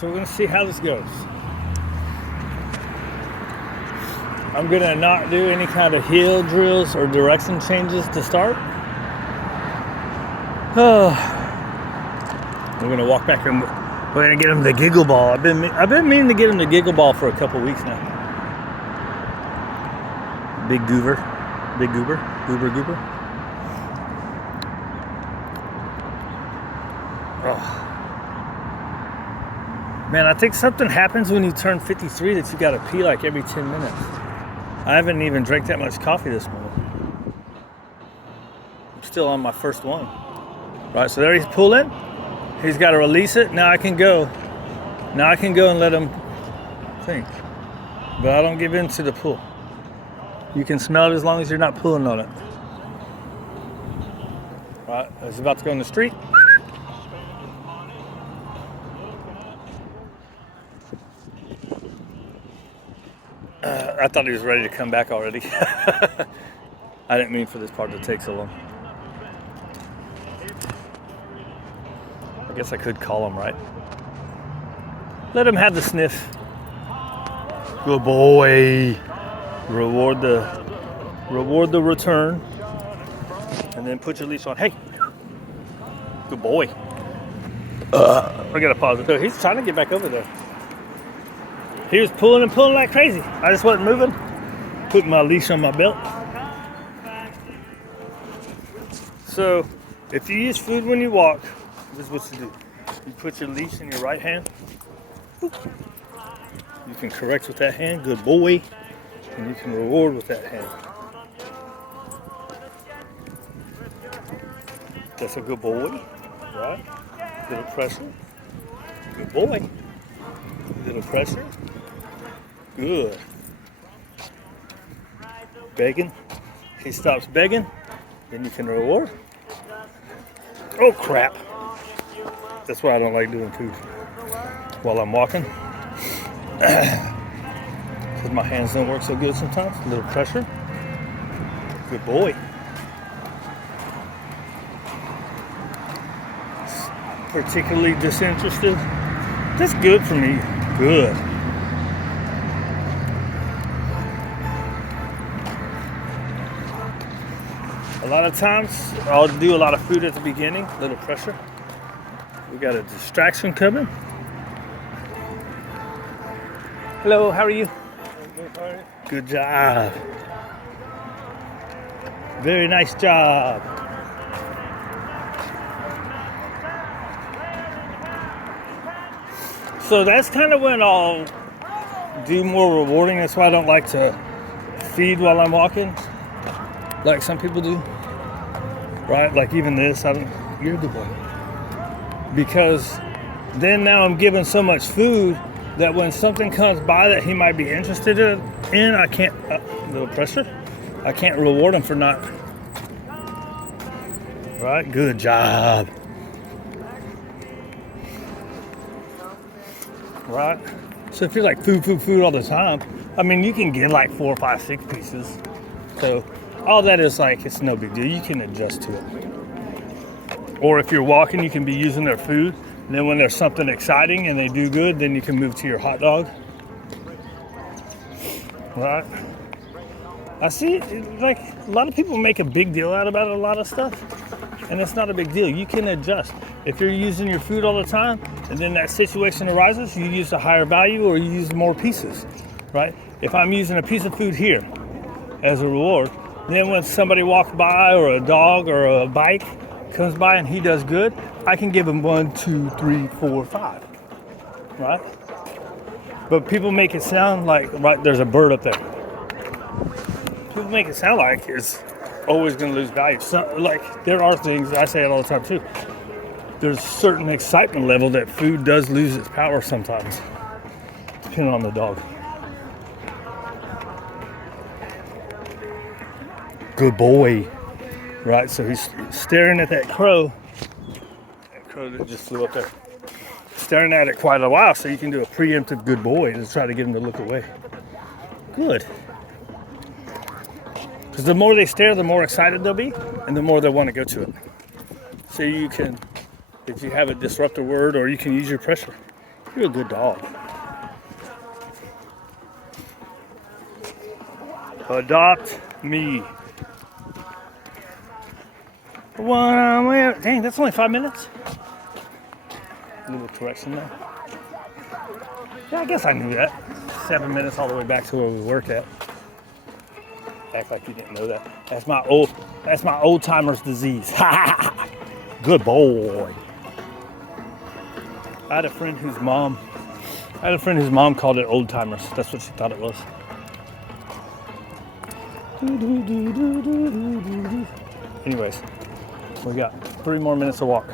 So we're gonna see how this goes. I'm gonna not do any kind of heel drills or direction changes to start. We're gonna walk back and we're gonna get him the giggle ball. I've been meaning to get him the giggle ball for a couple weeks now. Big goober. Oh. Man, I think something happens when you turn 53 that you gotta pee like every 10 minutes. I haven't even drank that much coffee this morning. I'm still on my first one. Right, so there he's pulling. He's gotta release it. Now I can go. Now I can go and let him think. But I don't give in to the pull. You can smell it as long as you're not pulling on it. Right, he's about to go in the street. I thought he was ready to come back already. I didn't mean for this part to take so long. I guess I could call him, right? Let him have the sniff. Good boy. Reward the return. And then put your leash on. Hey. Good boy. I gotta pause it. So he's trying to get back over there. He was pulling and pulling like crazy. I just wasn't moving. Putting my leash on my belt. So, if you use food when you walk, this is what you do. You put your leash in your right hand. You can correct with that hand. Good boy. And you can reward with that hand. That's a good boy. Right? Little pressure. Good boy. Little pressure. Good. Begging. He stops begging. Then you can reward. Oh crap. That's why I don't like doing food while I'm walking. Because my hands don't work so good sometimes. A little pressure. Good boy. Particularly disinterested. That's good for me. Good. A lot of times, I'll do a lot of food at the beginning, a little pressure. We got a distraction coming. Hello, how are you? Good job. Very nice job. So that's kind of when I'll do more rewarding. That's why I don't like to feed while I'm walking, like some people do. Right? Like even this, you're a good boy. Because then now I'm giving so much food that when something comes by that he might be interested in, I can't, little pressure, I can't reward him for not. Right? Good job. Right? So if you're like food all the time, I mean, you can get like 4, 5, 6 pieces. So all that is like, it's no big deal. You can adjust to it. Or if you're walking, you can be using their food. And then when there's something exciting and they do good, then you can move to your hot dog. Right? I see, like, a lot of people make a big deal out about a lot of stuff. And it's not a big deal. You can adjust. If you're using your food all the time, and then that situation arises, you use a higher value or you use more pieces, right? If I'm using a piece of food here as a reward, then when somebody walks by or a dog or a bike comes by and he does good, I can give him 1, 2, 3, 4, 5, right? But people make it sound like, right, there's a bird up there. People make it sound like it's always going to lose value. So, like, there are things, I say it all the time too, there's a certain excitement level that food does lose its power sometimes, depending on the dog. Good boy. Right, so he's staring at that crow. That crow that just flew up there. Staring at it quite a while, so you can do a preemptive good boy to try to get him to look away. Good. Because the more they stare, the more excited they'll be, and the more they'll want to go to it. So you can, if you have a disruptive word, or you can use your pressure. You're a good dog. Adopt me. Dang, that's only 5 minutes. A little correction there. Yeah, I guess I knew that. 7 minutes all the way back to where we work at. Act like you didn't know that. That's my old timer's disease. Good boy. I had a friend whose mom called it old timers. That's what she thought it was. Anyways, we got 3 more minutes to walk.